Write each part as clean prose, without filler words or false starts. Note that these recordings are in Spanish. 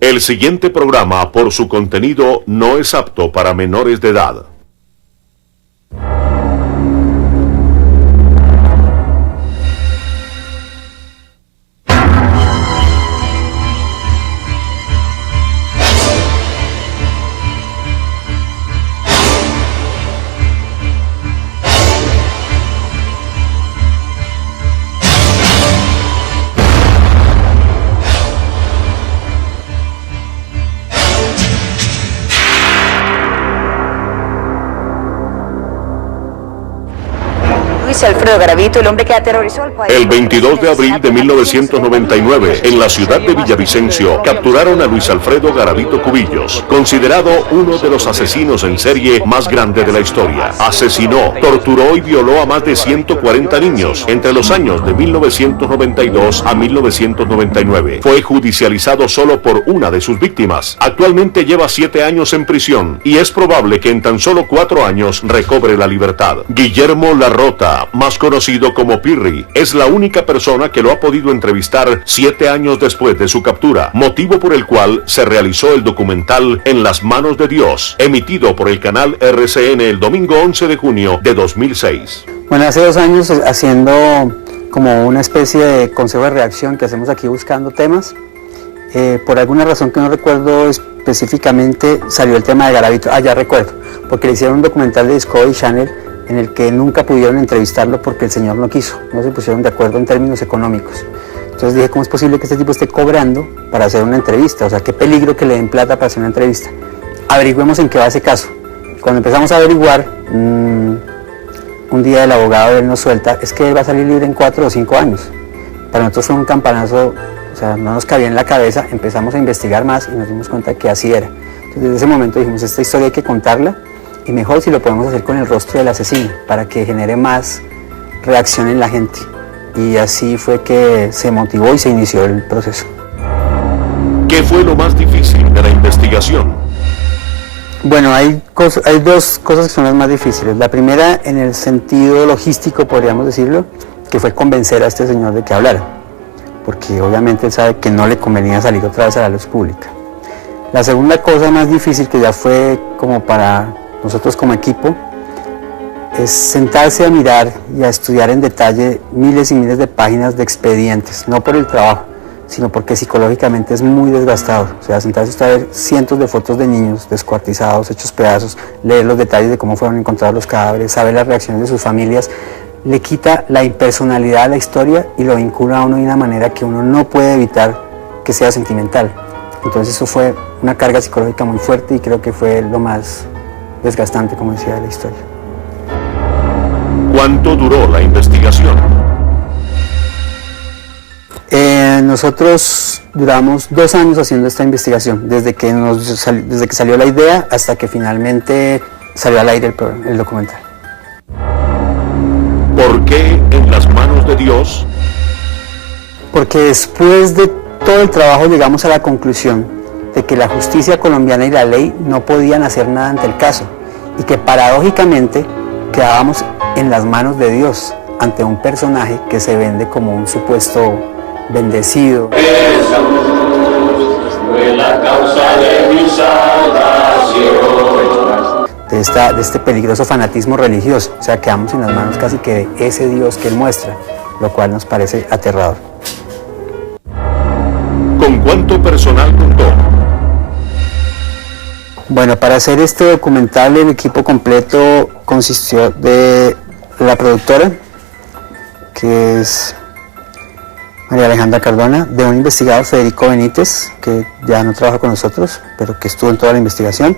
El siguiente programa, por su contenido, no es apto para menores de edad. Luis Alfredo Garavito, el hombre que aterrorizó al país. El 22 de abril de 1999, en la ciudad de Villavicencio, capturaron a Luis Alfredo Garavito Cubillos, considerado uno de los asesinos en serie más grandes de la historia. Asesinó, torturó y violó a más de 140 niños entre los años de 1992 a 1999. Fue judicializado solo por una de sus víctimas. Actualmente lleva 7 años en prisión y es probable que en tan solo 4 años recobre la libertad. Guillermo Larrota, más conocido como Pirri, es la única persona que lo ha podido entrevistar 7 años después de su captura, motivo por el cual se realizó el documental En las manos de Dios, emitido por el canal RCN el domingo 11 de junio de 2006. Bueno, hace 2 años haciendo como una especie de consejo de reacción que hacemos aquí buscando temas, por alguna razón que no recuerdo específicamente salió el tema de Garavito, ya recuerdo, porque le hicieron un documental de Discovery Channel en el que nunca pudieron entrevistarlo porque el señor no quiso, no se pusieron de acuerdo en términos económicos. Entonces dije, ¿cómo es posible que este tipo esté cobrando para hacer una entrevista? O sea, qué peligro que le den plata para hacer una entrevista. Averigüemos en qué va ese caso. Cuando empezamos a averiguar, un día el abogado de él nos suelta, es que él va a salir libre en 4 o 5 años. Para nosotros fue un campanazo, o sea, no nos cabía en la cabeza, empezamos a investigar más y nos dimos cuenta que así era. Entonces desde ese momento dijimos, esta historia hay que contarla, y mejor si lo podemos hacer con el rostro del asesino, para que genere más reacción en la gente. Y así fue que se motivó y se inició el proceso. ¿Qué fue lo más difícil de la investigación? Bueno, hay 2 cosas que son las más difíciles. La primera, en el sentido logístico, podríamos decirlo, que fue convencer a este señor de que hablara, porque obviamente él sabe que no le convenía salir otra vez a la luz pública. La segunda cosa más difícil, que ya fue como para nosotros como equipo, es sentarse a mirar y a estudiar en detalle miles y miles de páginas de expedientes, no por el trabajo, sino porque psicológicamente es muy desgastado. O sea, sentarse a ver cientos de fotos de niños descuartizados, hechos pedazos, leer los detalles de cómo fueron encontrados los cadáveres, saber las reacciones de sus familias, le quita la impersonalidad a la historia y lo vincula a uno de una manera que uno no puede evitar que sea sentimental. Entonces eso fue una carga psicológica muy fuerte y creo que fue lo más desgastante, como decía, de la historia. ¿Cuánto duró la investigación? Nosotros duramos 2 años haciendo esta investigación, desde que salió la idea hasta que finalmente salió al aire el documental. ¿Por qué En las manos de Dios? Porque después de todo el trabajo llegamos a la conclusión de que la justicia colombiana y la ley no podían hacer nada ante el caso y que paradójicamente quedábamos en las manos de Dios ante un personaje que se vende como un supuesto bendecido. Esa fue la causa de mi salvación. De este peligroso fanatismo religioso, o sea, quedamos en las manos casi que de ese Dios que él muestra, lo cual nos parece aterrador. ¿Con cuánto personal contó? Bueno, para hacer este documental el equipo completo consistió de la productora, que es María Alejandra Cardona, de un investigador, Federico Benítez, que ya no trabaja con nosotros, pero que estuvo en toda la investigación,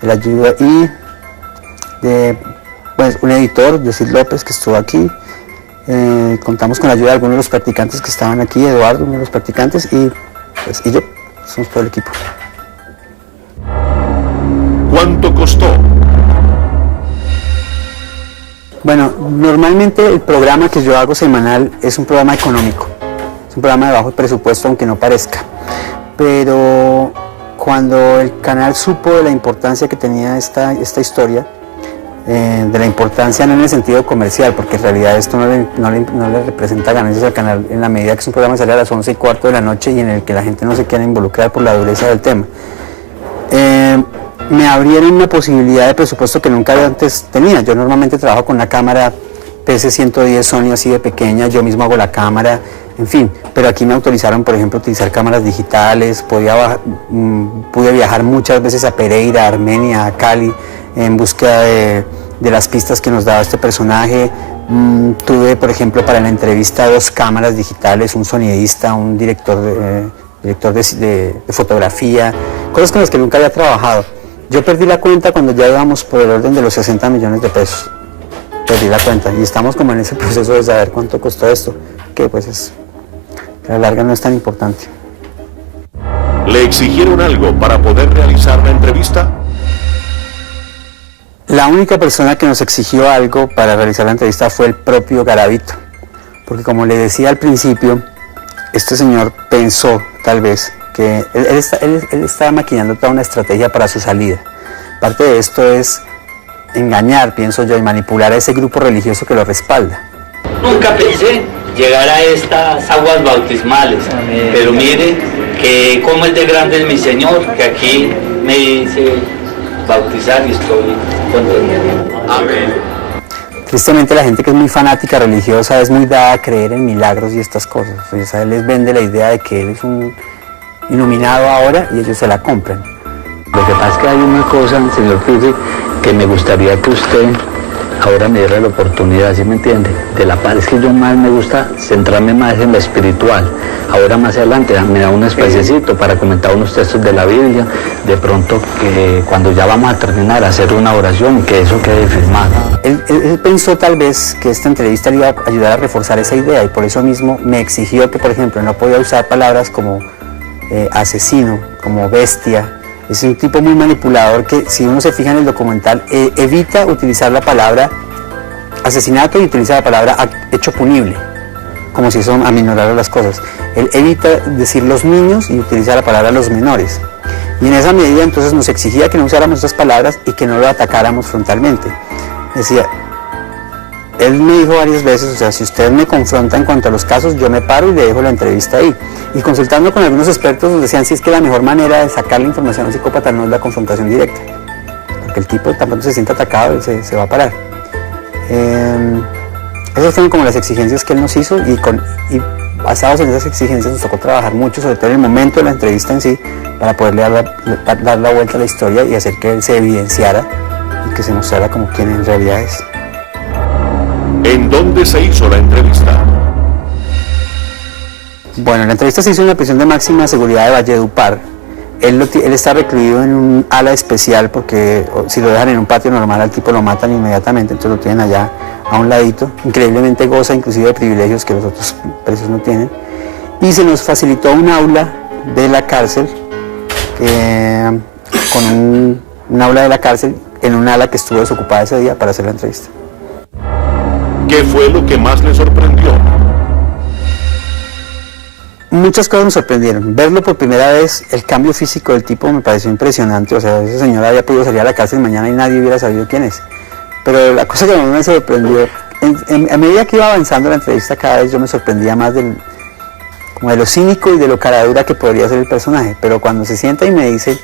de la ayuda, y de un editor, José López, que estuvo aquí. Contamos con la ayuda de algunos de los practicantes que estaban aquí, Eduardo, uno de los practicantes, y yo, somos todo el equipo. ¿Cuánto costó? Bueno, normalmente el programa que yo hago semanal es un programa económico, es un programa de bajo presupuesto, aunque no parezca, pero cuando el canal supo de la importancia que tenía esta historia, de la importancia no en el sentido comercial, porque en realidad esto no le representa ganancias al canal en la medida que es un programa que sale a las 11:15 de la noche y en el que la gente no se quiere involucrar por la dureza del tema. Me abrieron una posibilidad de presupuesto que nunca antes tenía. Yo normalmente trabajo con una cámara PC-110 Sony así de pequeña, yo mismo hago la cámara, en fin, pero aquí me autorizaron, por ejemplo, utilizar cámaras digitales, pude viajar muchas veces a Pereira, a Armenia, a Cali, en búsqueda de las pistas que nos daba este personaje. Tuve, por ejemplo, para la entrevista 2 cámaras digitales, un sonidista, un director de fotografía, cosas con las que nunca había trabajado. Yo perdí la cuenta cuando ya íbamos por el orden de los 60 millones de pesos. Perdí la cuenta y estamos como en ese proceso de saber cuánto costó esto, que pues a la larga no es tan importante. ¿Le exigieron algo para poder realizar la entrevista? La única persona que nos exigió algo para realizar la entrevista fue el propio Garavito, porque como le decía al principio, este señor pensó tal vez que él estaba maquinando toda una estrategia para su salida. Parte de esto es engañar, pienso yo, y manipular a ese grupo religioso que lo respalda. Nunca pensé llegar a estas aguas bautismales, pero mire que como es de grande es mi Señor, que aquí me hice bautizar y estoy contento. Amén. Tristemente la gente que es muy fanática religiosa es muy dada a creer en milagros y estas cosas. O sea, él les vende la idea de que él es un iluminado ahora y ellos se la compran. Lo que pasa es que hay una cosa, señor Pirri, que me gustaría que usted ahora me diera la oportunidad, ¿sí me entiende? De la paz, es que yo más me gusta centrarme más en lo espiritual. Ahora más adelante me da un espaciecito para comentar unos textos de la Biblia, de pronto que cuando ya vamos a terminar hacer una oración y que eso quede firmado. Él pensó tal vez que esta entrevista le iba a ayudar a reforzar esa idea y por eso mismo me exigió que, por ejemplo, no podía usar palabras como asesino, como bestia. Es un tipo muy manipulador que, si uno se fija en el documental, evita utilizar la palabra asesinato y utiliza la palabra hecho punible, como si eso aminorara las cosas. Él evita decir los niños y utiliza la palabra los menores. Y en esa medida entonces nos exigía que no usáramos estas palabras y que no lo atacáramos frontalmente. Decía, él me dijo varias veces, o sea, si usted me confronta en cuanto a los casos, yo me paro y le dejo la entrevista ahí. Y consultando con algunos expertos nos decían si es que la mejor manera de sacar la información a un psicópata no es la confrontación directa, porque el tipo tan pronto se siente atacado y se va a parar. Esas fueron como las exigencias que él nos hizo y basados en esas exigencias nos tocó trabajar mucho, sobre todo en el momento de la entrevista en sí, para poderle dar la vuelta a la historia y hacer que él se evidenciara y que se mostrara como quien en realidad es. ¿En dónde se hizo la entrevista? Bueno, la entrevista se hizo en la prisión de máxima seguridad de Valledupar. Él está recluido en un ala especial porque si lo dejan en un patio normal al tipo lo matan inmediatamente, entonces lo tienen allá a un ladito. Increíblemente goza inclusive de privilegios que los otros presos no tienen. Y se nos facilitó un aula de la cárcel, con un aula de la cárcel en un ala que estuvo desocupada ese día para hacer la entrevista. ¿Qué fue lo que más le sorprendió? Muchas cosas me sorprendieron. Verlo por primera vez, el cambio físico del tipo me pareció impresionante. O sea, ese señor había podido salir a la cárcel mañana y nadie hubiera sabido quién es. Pero la cosa que más me sorprendió, a medida que iba avanzando la entrevista, cada vez yo me sorprendía más como de lo cínico y de lo caradura que podría ser el personaje. Pero cuando se sienta y me dice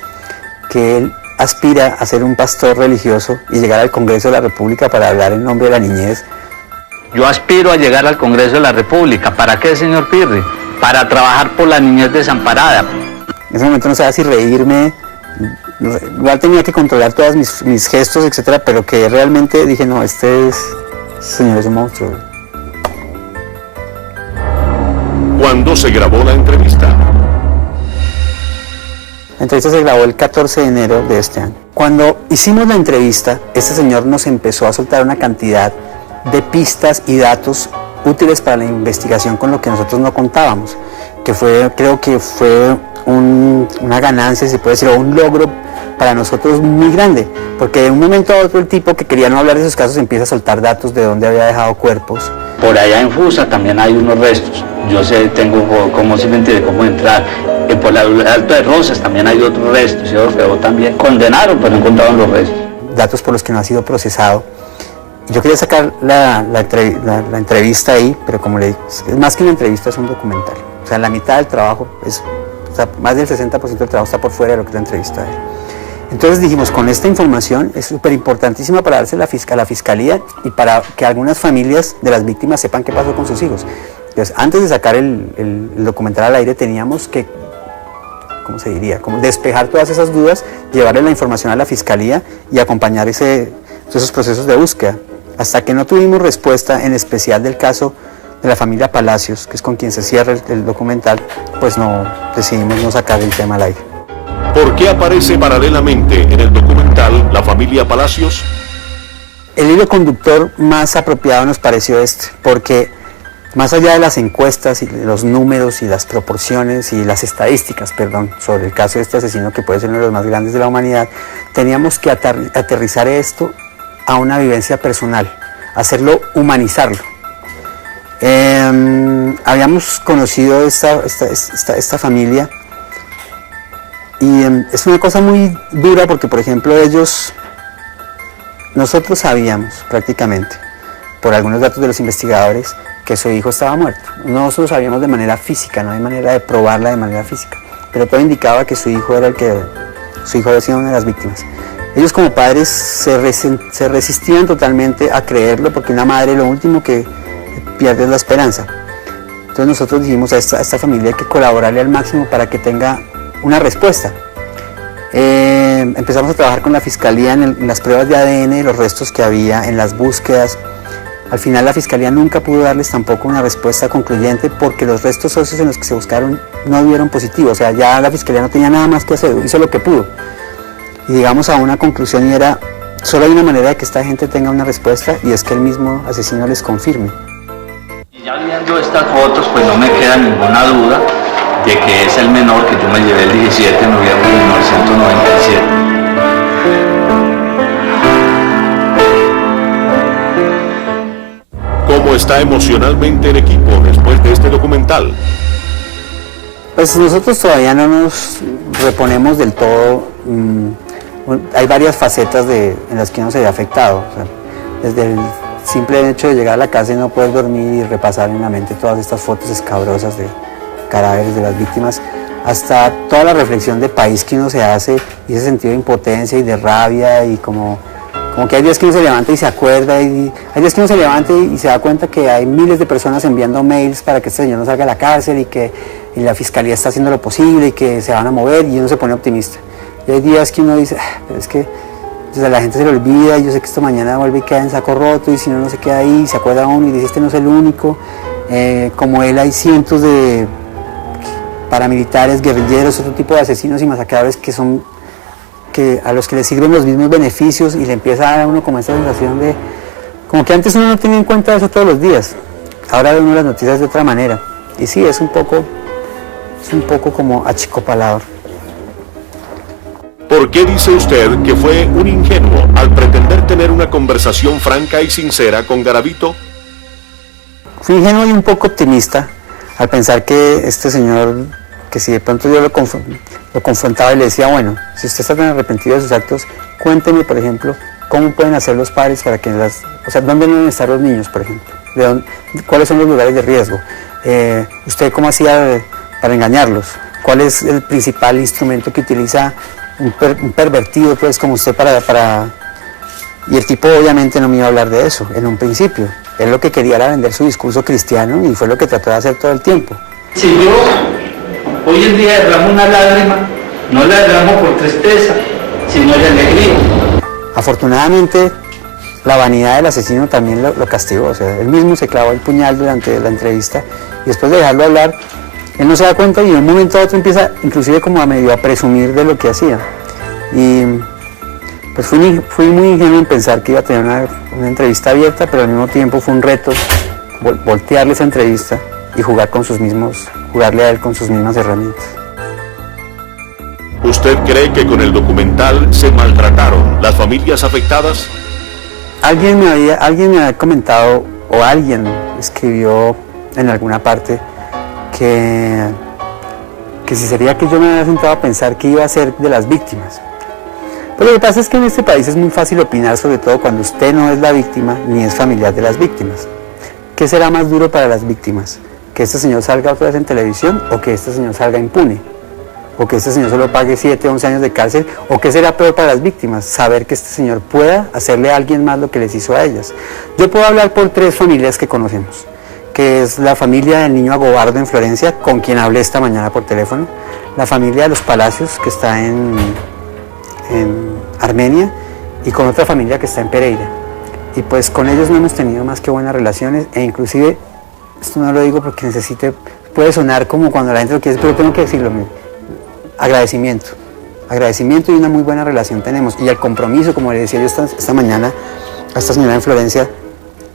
que él aspira a ser un pastor religioso y llegar al Congreso de la República para hablar en nombre de la niñez. Yo aspiro a llegar al Congreso de la República. ¿Para qué, señor Pirri? Para trabajar por la niñez desamparada. En ese momento no sabía si reírme, igual tenía que controlar todos mis gestos, etcétera, pero que realmente dije, no, este señor es un monstruo. ¿Cuándo se grabó la entrevista? La entrevista se grabó el 14 de enero de este año. Cuando hicimos la entrevista, este señor nos empezó a soltar una cantidad de pistas y datos útiles para la investigación con lo que nosotros no contábamos, que creo que fue una ganancia, se puede decir, o un logro para nosotros muy grande, porque de un momento a otro el tipo que quería no hablar de esos casos empieza a soltar datos de dónde había dejado cuerpos. Por allá en Fusa también hay unos restos. Yo sé, tengo cómo se me entiende, cómo entrar. Por el Alto de Rosas también hay otros restos, yo también condenaron, pero no encontraron los restos. datos por los que no ha sido procesado. Yo quería sacar la entrevista ahí, pero como le digo, es más que una entrevista, es un documental. O sea, la mitad del trabajo, o sea, más del 60% del trabajo está por fuera de lo que es la entrevista de él. Entonces dijimos, con esta información es súper importantísima para dársela a la fiscalía y para que algunas familias de las víctimas sepan qué pasó con sus hijos. Entonces, antes de sacar el documental al aire, teníamos que, ¿cómo se diría?, como despejar todas esas dudas, llevarle la información a la fiscalía y acompañar esos procesos de búsqueda. Hasta que no tuvimos respuesta, en especial del caso de la familia Palacios, que es con quien se cierra el documental, pues decidimos no sacar el tema al aire. ¿Por qué aparece paralelamente en el documental la familia Palacios? El hilo conductor más apropiado nos pareció porque más allá de las encuestas y de los números y las proporciones y las estadísticas, sobre el caso de este asesino que puede ser uno de los más grandes de la humanidad, teníamos que aterrizar esto a una vivencia personal, humanizarlo. Habíamos conocido esta familia y es una cosa muy dura porque, por ejemplo, nosotros sabíamos prácticamente, por algunos datos de los investigadores, que su hijo estaba muerto. Nosotros sabíamos de manera física, no hay manera de probarla de manera física, pero todo indicaba que su hijo había sido una de las víctimas. Ellos como padres se resistían totalmente a creerlo porque una madre lo último que pierde es la esperanza. Entonces nosotros dijimos a esta familia hay que colaborarle al máximo para que tenga una respuesta. Empezamos a trabajar con la fiscalía en las pruebas de ADN, los restos que había, en las búsquedas. Al final la fiscalía nunca pudo darles tampoco una respuesta concluyente porque los restos óseos en los que se buscaron no dieron positivo. O sea, ya la fiscalía no tenía nada más que hacer, hizo lo que pudo. Y llegamos a una conclusión y era, solo hay una manera de que esta gente tenga una respuesta y es que el mismo asesino les confirme. Y ya viendo estas fotos, pues no me queda ninguna duda de que es el menor que yo me llevé el 17 de noviembre de 1997. ¿Cómo está emocionalmente el equipo después de este documental? Pues nosotros todavía no nos reponemos del todo. Hay varias facetas en las que uno se ve afectado. O sea, desde el simple hecho de llegar a la casa y no poder dormir y repasar en la mente todas estas fotos escabrosas de cadáveres de las víctimas, hasta toda la reflexión de país que uno se hace y ese sentido de impotencia y de rabia y como que hay días que uno se levanta y se acuerda y hay días que uno se levanta y se da cuenta que hay miles de personas enviando mails para que este señor no salga a la cárcel y la fiscalía está haciendo lo posible y que se van a mover y uno se pone optimista. Y hay días que uno dice, pero es que a la gente se le olvida y yo sé que esto mañana vuelve y queda en saco roto y si no, no se queda ahí y se acuerda uno y dice, este no es el único. Como él hay cientos de paramilitares, guerrilleros, otro tipo de asesinos y masacradores a los que les sirven los mismos beneficios y le empieza a dar a uno como esa sensación de, como que antes uno no tenía en cuenta eso todos los días, ahora ve uno las noticias de otra manera y sí, es un poco como achicopalador. ¿Por qué dice usted que fue un ingenuo al pretender tener una conversación franca y sincera con Garavito? Fui ingenuo y un poco optimista al pensar que este señor, que si de pronto yo lo confrontaba y le decía, bueno, si usted está tan arrepentido de sus actos, cuénteme, por ejemplo, cómo pueden hacer los padres para que ¿dónde deben estar los niños, por ejemplo? ¿Cuáles son los lugares de riesgo? ¿Usted cómo hacía para engañarlos? ¿Cuál es el principal instrumento que utiliza un pervertido, pues, como usted para...? Y el tipo obviamente no me iba a hablar de eso en un principio. Él lo que quería era vender su discurso cristiano y fue lo que trató de hacer todo el tiempo. Si yo hoy en día derramo una lágrima, no la derramo por tristeza, sino de alegría. Afortunadamente, la vanidad del asesino también lo castigó. O sea, él mismo se clavó el puñal durante la entrevista y después de dejarlo hablar, él no se da cuenta y de un momento a otro empieza inclusive como a medio a presumir de lo que hacía. Y pues fui muy ingenuo en pensar que iba a tener una entrevista abierta, pero al mismo tiempo fue un reto voltearle esa entrevista y jugarle a él con sus mismas herramientas. ¿Usted cree que con el documental se maltrataron las familias afectadas? Alguien me había comentado, o alguien escribió en alguna parte, que si sería que yo me había sentado a pensar qué iba a ser de las víctimas. Pero lo que pasa es que en este país es muy fácil opinar, sobre todo cuando usted no es la víctima ni es familiar de las víctimas. ¿Qué será más duro para las víctimas? ¿Que este señor salga otra vez en televisión o que este señor salga impune? ¿O que este señor solo pague 7 o 11 años de cárcel? ¿O qué será peor para las víctimas? Saber que este señor pueda hacerle a alguien más lo que les hizo a ellas. Yo puedo hablar por 3 familias que conocemos, que es la familia del niño Agobardo en Florencia, con quien hablé esta mañana por teléfono, la familia de los Palacios, que está en Armenia, y con otra familia que está en Pereira. Y pues con ellos no hemos tenido más que buenas relaciones, e inclusive, esto no lo digo porque puede sonar como cuando la gente lo quiere decir, pero tengo que decirlo, agradecimiento y una muy buena relación tenemos, y el compromiso, como le decía yo esta mañana a esta señora en Florencia,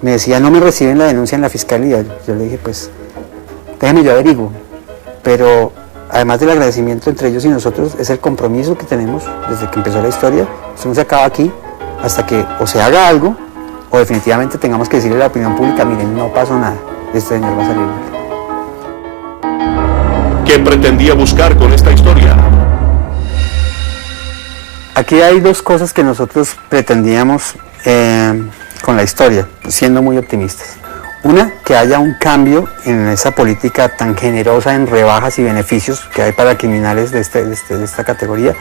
me decía, no me reciben la denuncia en la fiscalía. Yo le dije, pues déjeme, yo averiguo, pero además del agradecimiento entre ellos y nosotros, es el compromiso que tenemos desde que empezó la historia. Esto no se acaba aquí hasta que o se haga algo o definitivamente tengamos que decirle a la opinión pública, miren, no pasó nada, este señor va a salir mal. ¿Qué pretendía buscar con esta historia? Aquí hay 2 cosas que nosotros pretendíamos con la historia, siendo muy optimistas. Una, que haya un cambio en esa política tan generosa en rebajas y beneficios que hay para criminales de esta categoría.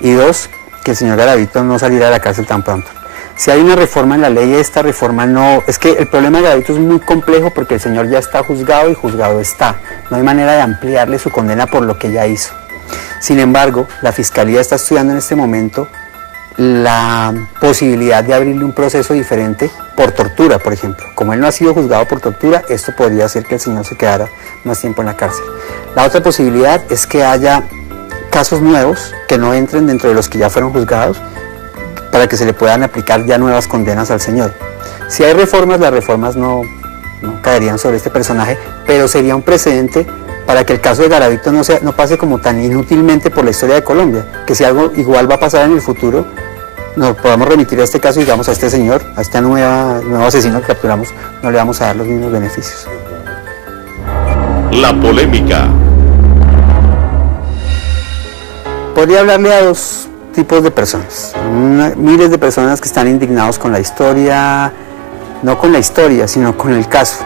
Y 2, que el señor Garavito no saliera de la cárcel tan pronto. Si hay una reforma en la ley, esta reforma no... Es que el problema de Garavito es muy complejo porque el señor ya está juzgado y juzgado está. No hay manera de ampliarle su condena por lo que ya hizo. Sin embargo, la Fiscalía está estudiando en este momento la posibilidad de abrirle un proceso diferente por tortura, por ejemplo. Como él no ha sido juzgado por tortura, esto podría hacer que el señor se quedara más tiempo en la cárcel. La otra posibilidad es que haya casos nuevos que no entren dentro de los que ya fueron juzgados, para que se le puedan aplicar ya nuevas condenas al señor. Si hay reformas, las reformas no caerían sobre este personaje, pero sería un precedente para que el caso de Garavito no pase como tan inútilmente por la historia de Colombia, que si algo igual va a pasar en el futuro, nos podamos remitir a este caso y digamos a este señor, a este nuevo asesino que capturamos, no le vamos a dar los mismos beneficios. La polémica. Podría hablarle a 2 tipos de personas, miles de personas que están indignados con la historia, no con la historia, sino con el caso.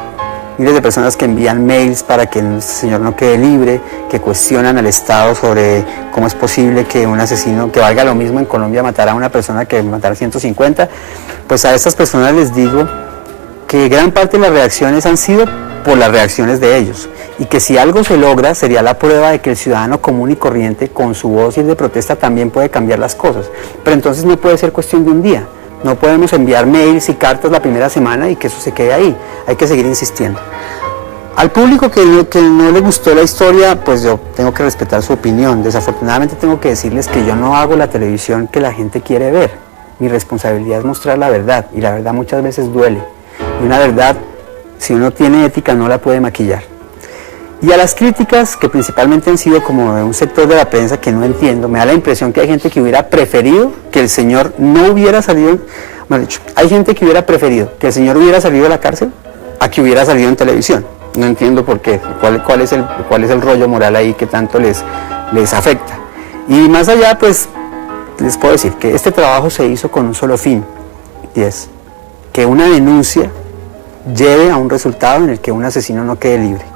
Miles de personas que envían mails para que el señor no quede libre, que cuestionan al Estado sobre cómo es posible que un asesino, que valga lo mismo en Colombia matar a una persona que matar a 150. Pues a estas personas les digo que gran parte de las reacciones han sido por las reacciones de ellos, y que si algo se logra sería la prueba de que el ciudadano común y corriente con su voz y de protesta también puede cambiar las cosas. Pero entonces no puede ser cuestión de un día. No podemos enviar mails y cartas la primera semana y que eso se quede ahí. Hay que seguir insistiendo. Al público que no le gustó la historia, pues yo tengo que respetar su opinión. Desafortunadamente tengo que decirles que yo no hago la televisión que la gente quiere ver. Mi responsabilidad es mostrar la verdad, y la verdad muchas veces duele. Y una verdad, si uno tiene ética, no la puede maquillar. Y a las críticas, que principalmente han sido como de un sector de la prensa que no entiendo, me da la impresión que hay gente que hubiera preferido que el señor no hubiera salido, mejor dicho, hay gente que hubiera preferido que el señor hubiera salido de la cárcel a que hubiera salido en televisión. No entiendo por qué, cuál es el rollo moral ahí que tanto les afecta. Y más allá, pues, les puedo decir que este trabajo se hizo con un solo fin, y es que una denuncia lleve a un resultado en el que un asesino no quede libre.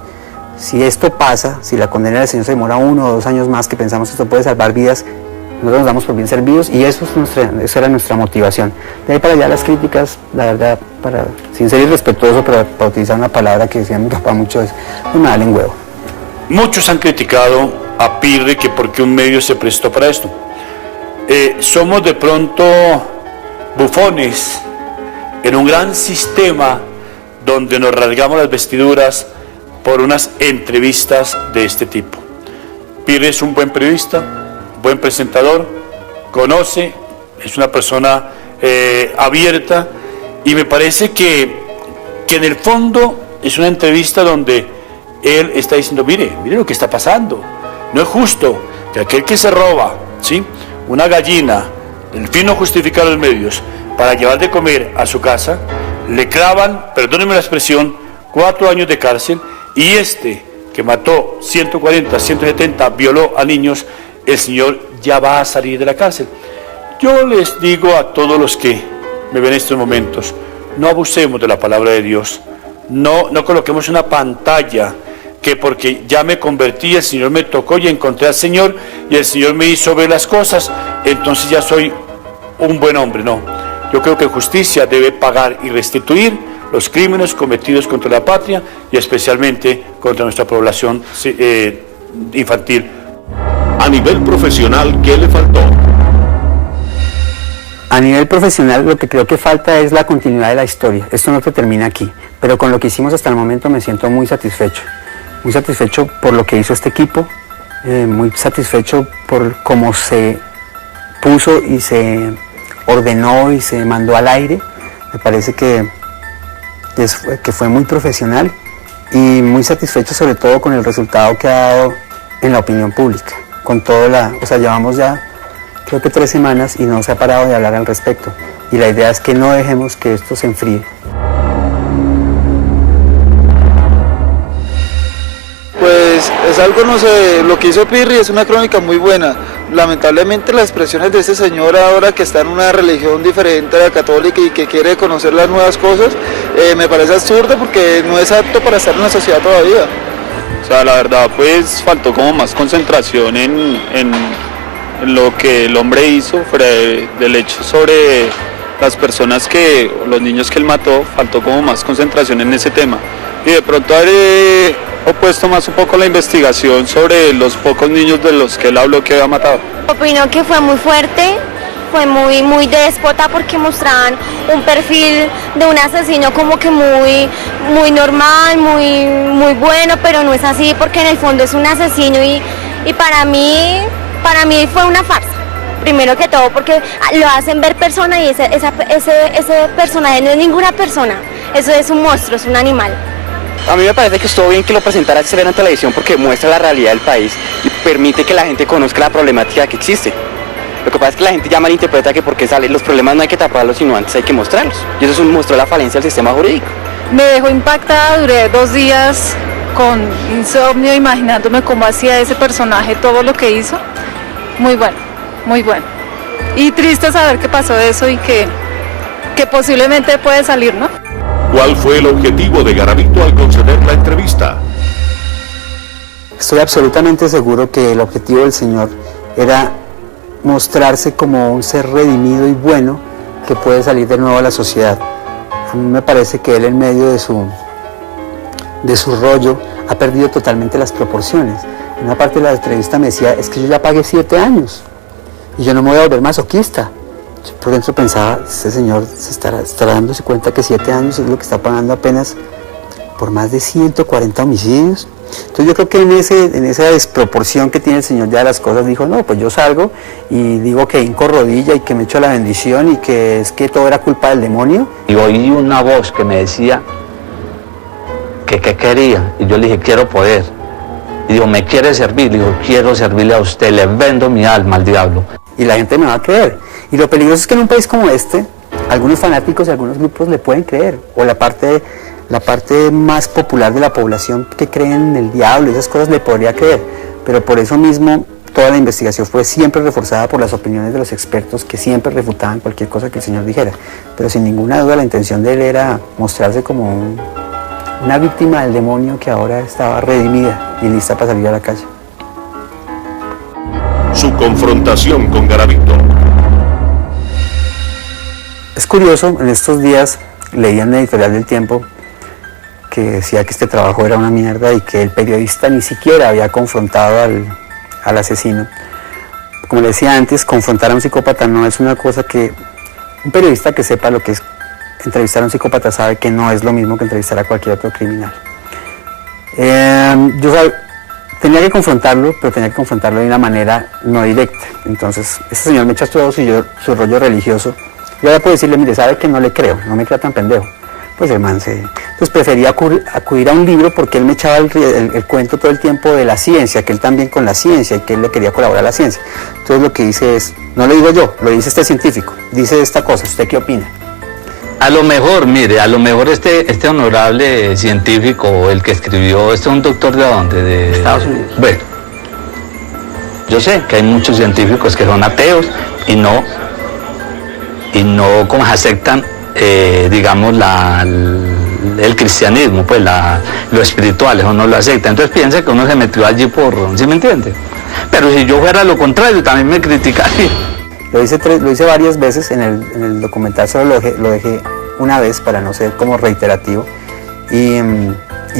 Si esto pasa, si la condena del señor se demora 1 o 2 años más, que pensamos que esto puede salvar vidas, nosotros nos damos por bien servidos, y eso era nuestra motivación. De ahí para allá las críticas, la verdad, sin ser irrespetuoso, pero para utilizar una palabra que decía mi papá mucho, es no me valen huevo. Muchos han criticado a Pirri que porque un medio se prestó para esto. Somos de pronto bufones en un gran sistema donde nos rasgamos las vestiduras por unas entrevistas de este tipo. Pirri es un buen periodista, buen presentador, conoce, es una persona abierta, y me parece que en el fondo es una entrevista donde él está diciendo, mire lo que está pasando, no es justo que aquel que se roba, ¿sí?, una gallina, el fin no justifica los medios, para llevar de comer a su casa, le clavan, perdónenme la expresión, 4 años de cárcel, y este que mató 140, 170, violó a niños, el señor ya va a salir de la cárcel. Yo les digo a todos los que me ven en estos momentos, no abusemos de la palabra de Dios, no coloquemos una pantalla que porque ya me convertí, el Señor me tocó y encontré al Señor y el Señor me hizo ver las cosas, entonces ya soy un buen hombre. No, yo creo que justicia debe pagar y restituir los crímenes cometidos contra la patria y especialmente contra nuestra población infantil. A nivel profesional, ¿qué le faltó? A nivel profesional, lo que creo que falta es la continuidad de la historia. Esto no se termina aquí, pero con lo que hicimos hasta el momento me siento muy satisfecho. Muy satisfecho por lo que hizo este equipo, muy satisfecho por cómo se puso y se ordenó y se mandó al aire. Me parece que fue muy profesional y muy satisfecho sobre todo con el resultado que ha dado en la opinión pública. Con todo llevamos ya creo que 3 semanas y no se ha parado de hablar al respecto. Y la idea es que no dejemos que esto se enfríe. Pues es algo, no sé, lo que hizo Pirri es una crónica muy buena. Lamentablemente las expresiones de este señor ahora que está en una religión diferente a la católica y que quiere conocer las nuevas cosas, me parece absurdo porque no es apto para estar en la sociedad todavía. O sea, la verdad pues faltó como más concentración en lo que el hombre hizo, fuera del hecho sobre las personas los niños que él mató, faltó como más concentración en ese tema. Y de pronto haber opuesto más un poco la investigación sobre los pocos niños de los que él habló que había matado. Opino que fue muy fuerte, fue muy déspota porque mostraban un perfil de un asesino como que muy normal, muy bueno, pero no es así porque en el fondo es un asesino y para mí fue una farsa. Primero que todo porque lo hacen ver persona y ese personaje no es ninguna persona, eso es un monstruo, es un animal. A mí me parece que estuvo bien que lo presentara en televisión porque muestra la realidad del país y permite que la gente conozca la problemática que existe. Lo que pasa es que la gente ya malinterpreta que porque salen los problemas no hay que taparlos, sino antes hay que mostrarlos. Y eso mostró la falencia del sistema jurídico. Me dejó impactada, duré 2 días con insomnio, imaginándome cómo hacía ese personaje todo lo que hizo. Muy bueno, muy bueno. Y triste saber que pasó eso y que posiblemente puede salir, ¿no? ¿Cuál fue el objetivo de Garavito al conceder la entrevista? Estoy absolutamente seguro que el objetivo del Señor era mostrarse como un ser redimido y bueno que puede salir de nuevo a la sociedad. A mí me parece que él en medio de su rollo ha perdido totalmente las proporciones. En una parte de la entrevista me decía, es que yo ya pagué 7 años y yo no me voy a volver masoquista. Yo por dentro pensaba, este señor se estará dándose cuenta que 7 años es lo que está pagando apenas por más de 140 homicidios. Entonces yo creo que en esa desproporción que tiene el Señor ya de las cosas, dijo, no, pues yo salgo y digo que hinco rodilla y que me echo la bendición y que es que todo era culpa del demonio. Y oí una voz que me decía que qué quería, y yo le dije, quiero poder. Y digo, ¿me quiere servir? Digo, quiero servirle a usted, le vendo mi alma al diablo. Y la gente me va a creer. Y lo peligroso es que en un país como este, algunos fanáticos y algunos grupos le pueden creer, o la parte más popular de la población que creen en el diablo y esas cosas le podría creer, pero por eso mismo toda la investigación fue siempre reforzada por las opiniones de los expertos que siempre refutaban cualquier cosa que el Señor dijera, pero sin ninguna duda la intención de él era mostrarse como una víctima del demonio que ahora estaba redimida y lista para salir a la calle. Su confrontación con Garavito. Es curioso, en estos días leía en la editorial del Tiempo que decía que este trabajo era una mierda y que el periodista ni siquiera había confrontado al asesino. Como le decía antes, confrontar a un psicópata no es una cosa que... Un periodista que sepa lo que es entrevistar a un psicópata sabe que no es lo mismo que entrevistar a cualquier otro criminal. Tenía que confrontarlo, pero tenía que confrontarlo de una manera no directa. Entonces, este señor me echa todo su rollo religioso. Yo ahora puedo decirle, mire, sabe que no le creo, no me crea tan pendejo. Pues el man Entonces prefería acudir a un libro porque él me echaba el cuento todo el tiempo de la ciencia, que él también con la ciencia y que él le quería colaborar a la ciencia. Entonces lo que dice es, no lo digo yo, lo dice este científico, dice esta cosa, ¿usted qué opina? A lo mejor, mire, este honorable científico, el que escribió, ¿este es un doctor de dónde? De Estados Unidos. Bueno, yo sé que hay muchos científicos que son ateos y no y no como aceptan, digamos, el cristianismo, pues lo espiritual, eso no lo acepta. Entonces piensa que uno se metió allí por, ¿sí me entiende? Pero si yo fuera lo contrario, también me criticaría. Lo hice varias veces, en el documental solo lo dejé una vez para no ser como reiterativo, y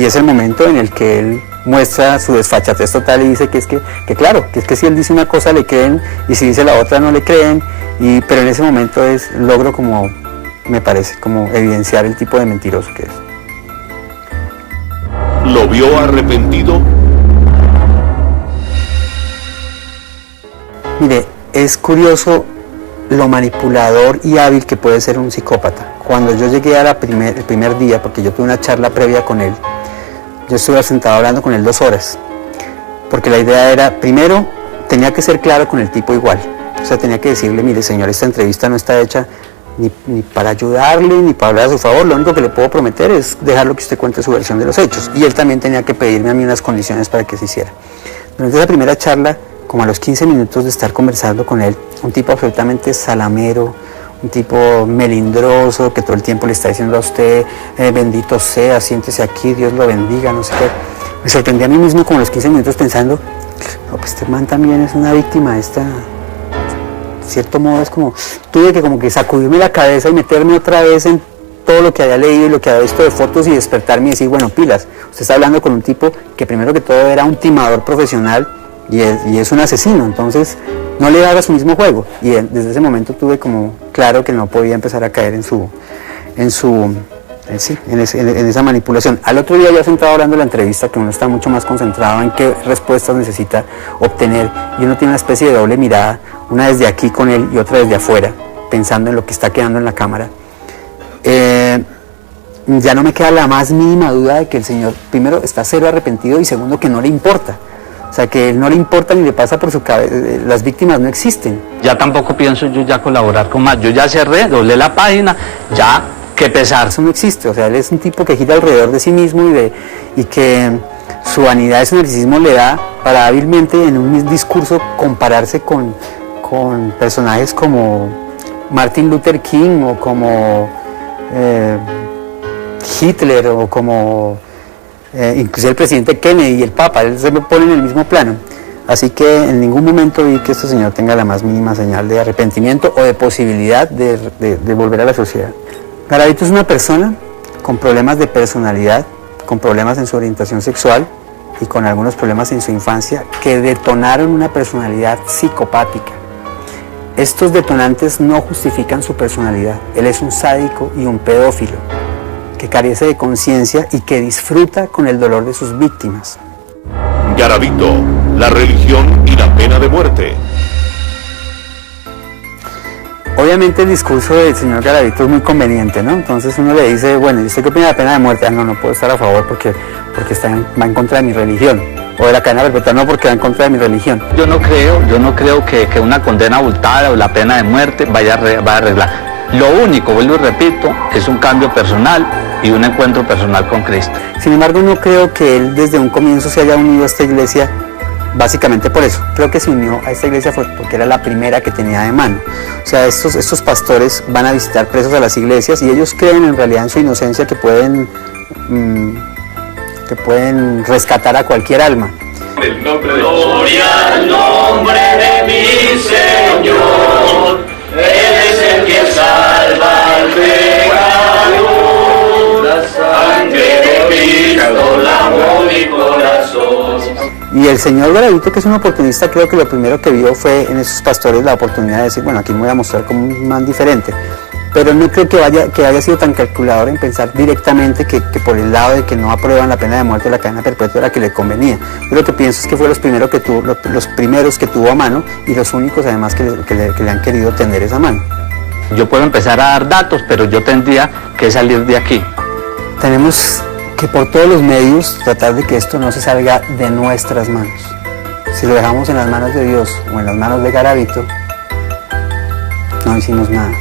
es el momento en el que él muestra su desfachatez total y dice que si él dice una cosa le creen y si dice la otra no le creen, pero en ese momento logro como, me parece, como evidenciar el tipo de mentiroso que es. ¿Lo vio arrepentido? Mire, es curioso lo manipulador y hábil que puede ser un psicópata. Cuando yo llegué el primer día, porque yo tuve una charla previa con él, yo estuve sentado hablando con él 2 horas, porque la idea era, primero, tenía que ser claro con el tipo igual. O sea, tenía que decirle, mire señor, esta entrevista no está hecha ni para ayudarle, ni para hablar a su favor, lo único que le puedo prometer es dejarlo que usted cuente su versión de los hechos. Y él también tenía que pedirme a mí unas condiciones para que se hiciera. Durante esa primera charla, como a los 15 minutos de estar conversando con él, un tipo absolutamente salamero, un tipo melindroso, que todo el tiempo le está diciendo a usted, bendito sea, siéntese aquí, Dios lo bendiga, no sé qué. Me sorprendí a mí mismo como a los 15 minutos pensando, no, pues este man también es una víctima de esta... De cierto modo es como, tuve que como que sacudirme la cabeza y meterme otra vez en todo lo que había leído y lo que había visto de fotos y despertarme y decir, bueno, pilas, usted está hablando con un tipo que primero que todo era un timador profesional y es un asesino, entonces no le haga su mismo juego. Y desde ese momento tuve como claro que no podía empezar a caer en esa manipulación. Al otro día ya sentado hablando de la entrevista, que uno está mucho más concentrado en qué respuestas necesita obtener y uno tiene una especie de doble mirada, una desde aquí con él y otra desde afuera, pensando en lo que está quedando en la cámara. Ya no me queda la más mínima duda de que el señor, primero, está cero arrepentido y segundo, que no le importa. O sea, que él no le importa ni le pasa por su cabeza, las víctimas no existen. Ya tampoco pienso yo ya colaborar con más, yo ya cerré, doblé la página, ya, qué pesar. Eso no existe, o sea, él es un tipo que gira alrededor de sí mismo y que su vanidad y su narcisismo le da para hábilmente en un discurso compararse con personajes como Martin Luther King o como Hitler o como inclusive el presidente Kennedy y el Papa, él se me pone en el mismo plano. Así que en ningún momento vi que este señor tenga la más mínima señal de arrepentimiento o de posibilidad de volver a la sociedad. Garavito es una persona con problemas de personalidad, con problemas en su orientación sexual y con algunos problemas en su infancia que detonaron una personalidad psicopática. Estos detonantes no justifican su personalidad. Él es un sádico y un pedófilo que carece de conciencia y que disfruta con el dolor de sus víctimas. Garavito, la religión y la pena de muerte. Obviamente el discurso del señor Garavito es muy conveniente, ¿no? Entonces uno le dice, bueno, ¿y usted qué opina de la pena de muerte? Ah, no puedo estar a favor porque va en contra de mi religión. O de la cadena perpetua, no, porque va en contra de mi religión. Yo no creo que una condena abultada o la pena de muerte vaya a arreglar. Lo único, vuelvo y repito, es un cambio personal y un encuentro personal con Cristo. Sin embargo, no creo que él desde un comienzo se haya unido a esta iglesia básicamente por eso. Creo que se unió a esta iglesia fue porque era la primera que tenía de mano. O sea, estos pastores van a visitar presos a las iglesias y ellos creen en realidad en su inocencia que pueden rescatar a cualquier alma. Gloria al nombre de mi Señor, Él es el que salva al pecador, la sangre de Cristo lavó mi corazón. Y el señor Garavito, que es un oportunista, creo que lo primero que vio fue en esos pastores la oportunidad de decir, bueno, aquí me voy a mostrar como un man diferente. Pero no creo que haya sido tan calculador en pensar directamente que por el lado de que no aprueban la pena de muerte o la cadena perpetua era que le convenía. Yo lo que pienso es que fue los primeros que tuvo a mano y los únicos además que le han querido tender esa mano. Yo puedo empezar a dar datos, pero yo tendría que salir de aquí. Tenemos que por todos los medios tratar de que esto no se salga de nuestras manos. Si lo dejamos en las manos de Dios o en las manos de Garavito, no hicimos nada.